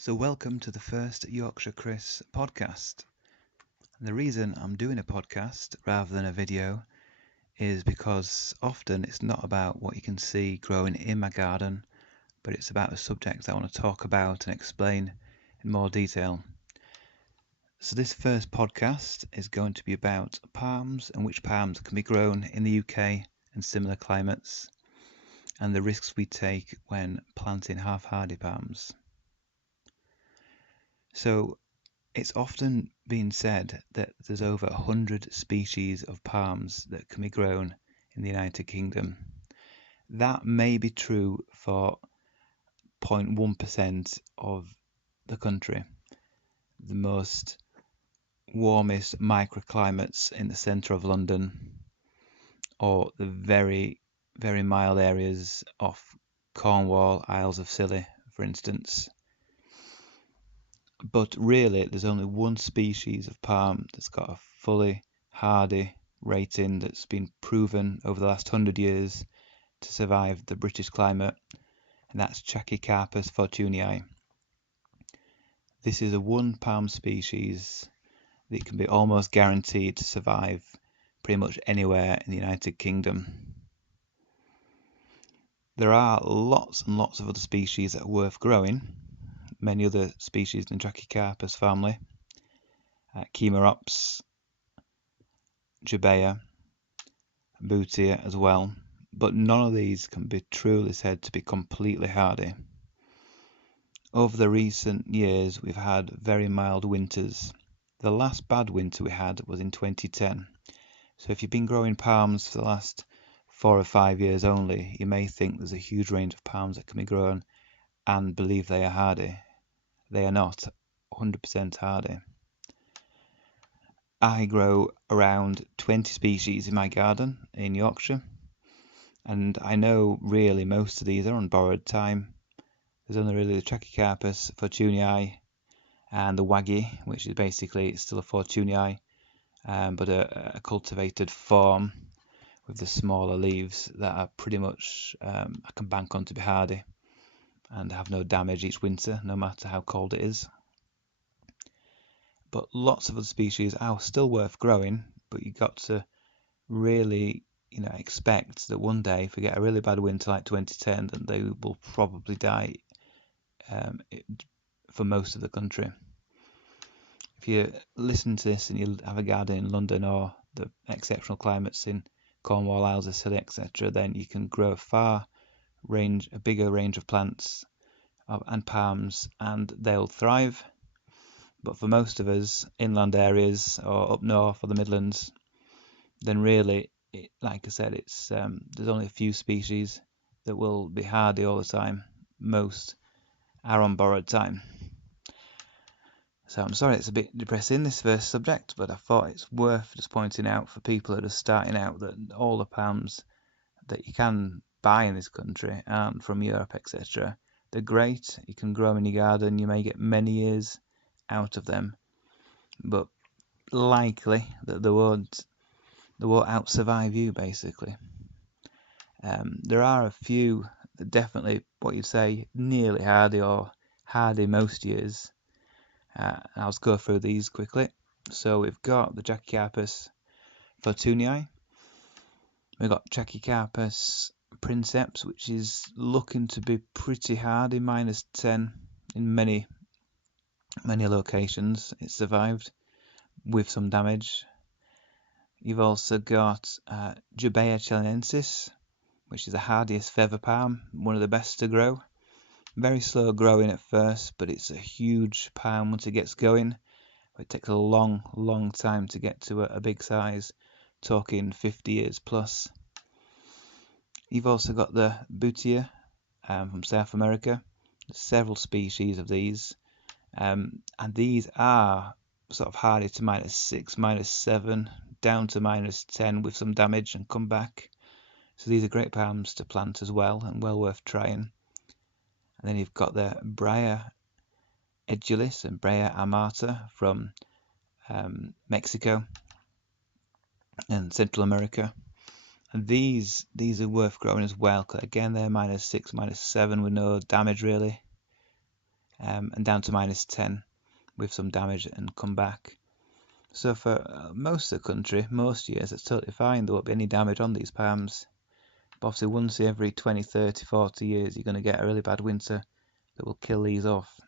So welcome to the first Yorkshire Kris podcast. And the reason I'm doing a podcast rather than a video is because often it's not about what you can see growing in my garden, but it's about a subject I want to talk about and explain in more detail. So this first podcast is going to be about palms and which palms can be grown in the UK and similar climates, and the risks we take when planting half-hardy palms. So it's often been said that there's over 100 species of palms that can be grown in the United Kingdom. That may be true for 0.1% of the country, the most warmest microclimates in the centre of London, or the very, very mild areas off Cornwall, Isles of Scilly, for instance. But really, there's only one species of palm that's got a fully hardy rating that's been proven over the last 100 years to survive the British climate, and that's Trachycarpus fortunei. This is a one palm species that can be almost guaranteed to survive pretty much anywhere in the United Kingdom. There are lots and lots of other species that are worth growing, many other species in the Trachycarpus family, Chimerops, Jabea, Bootia as well, but none of these can be truly said to be completely hardy. Over the recent years, we've had very mild winters. The last bad winter we had was in 2010. So if you've been growing palms for the last 4 or 5 years only, you may think there's a huge range of palms that can be grown and believe they are hardy. They are not 100% hardy. I grow around 20 species in my garden in Yorkshire, and I know really most of these are on borrowed time. There's only really the Trachycarpus fortunei and the Waggy, which is basically still a fortunei, but a cultivated form with the smaller leaves that are pretty much I can bank on to be hardy and have no damage each winter, no matter how cold it is. But lots of other species are still worth growing, but you've got to really expect that one day if we get a really bad winter like 2010, then they will probably die for most of the country. If you listen to this and you have a garden in London or the exceptional climates in Cornwall, Isles of Scilly, etc., then you can grow a bigger range of plants and palms, and they'll thrive. But for most of us, inland areas or up north or the Midlands, then really, like I said, it's there's only a few species that will be hardy all the time. Most are on borrowed time. So I'm sorry it's a bit depressing, this first subject, but I thought it's worth just pointing out for people that are starting out that all the palms that you can buy in this country and from Europe, etc., they're great. You can grow them in your garden. You may get many years out of them, but likely that they won't out-survive you, basically. There are a few that definitely, what you'd say, nearly hardy or hardy most years. I'll just go through these quickly. So we've got the Trachycarpus fortunei. We've got Trachycarpus princeps, which is looking to be pretty hardy, -10 in many locations. It survived with some damage. You've also got Jabea chilensis, which is the hardiest feather palm, one of the best to grow. Very slow growing at first, but it's a huge palm once it gets going. It takes a long time to get to a big size, talking 50 years plus. You've also got the Bootia from South America. There's several species of these, and these are sort of hardy to -6, -7, down to -10 with some damage and come back. So these are great palms to plant as well and well worth trying. And then you've got the Brea edulis and Brea armata from Mexico and Central America. And these are worth growing as well. Again, they're -6, -7 with no damage really. and down to -10 with some damage and come back. So for most of the country, most years, it's totally fine. There won't be any damage on these palms. But obviously once every 20, 30, 40 years, you're going to get a really bad winter that will kill these off.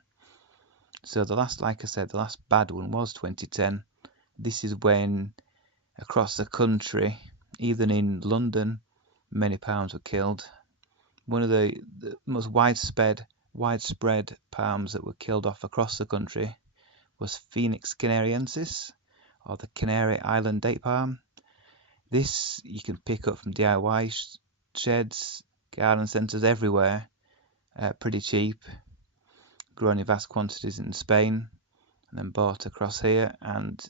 So the last, like I said, the last bad one was 2010. This is when across the country, even in London, many palms were killed. One of the most widespread palms that were killed off across the country was Phoenix canariensis, or the Canary Island date palm. This you can pick up from DIY sheds, garden centres everywhere, pretty cheap, grown in vast quantities in Spain and then bought across here, and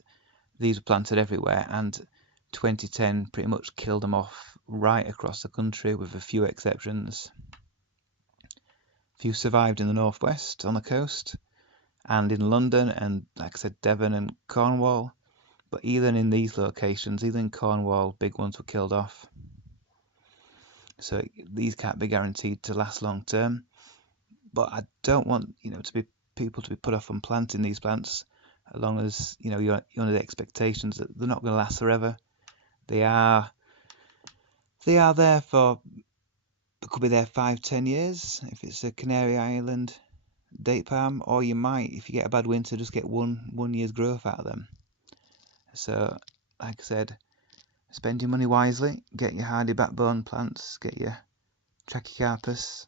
these were planted everywhere, and 2010 pretty much killed them off right across the country with a few exceptions. Few survived in the northwest on the coast and in London and, like I said, Devon and Cornwall, but even in these locations, even in Cornwall, big ones were killed off. So these can't be guaranteed to last long term, but I don't want people to be put off on planting these plants, as long as you're under the expectations that they're not going to last forever. They are there for, they could be there 5-10 years if it's a Canary Island date palm, or you might, if you get a bad winter, just get one year's growth out of them. So like I said, spend your money wisely, get your hardy backbone plants, get your Trachycarpus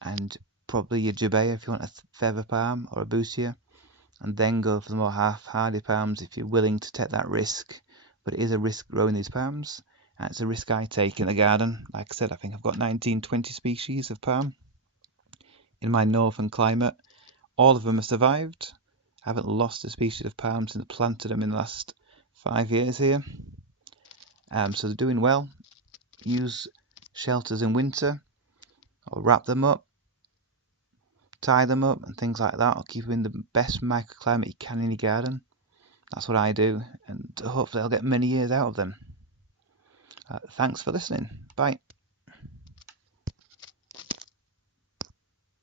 and probably your Jabea if you want a feather palm or a Busia, and then go for the more hardy palms if you're willing to take that risk. But it is a risk growing these palms, and it's a risk I take in the garden. Like I said, I think I've got 19-20 species of palm in my northern climate. All of them have survived. I haven't lost a species of palm since I planted them in the last 5 years here. So they're doing well. Use shelters in winter, or wrap them up, tie them up and things like that, or keep them in the best microclimate you can in your garden. That's what I do, and hopefully I'll get many years out of them. Thanks for listening. Bye.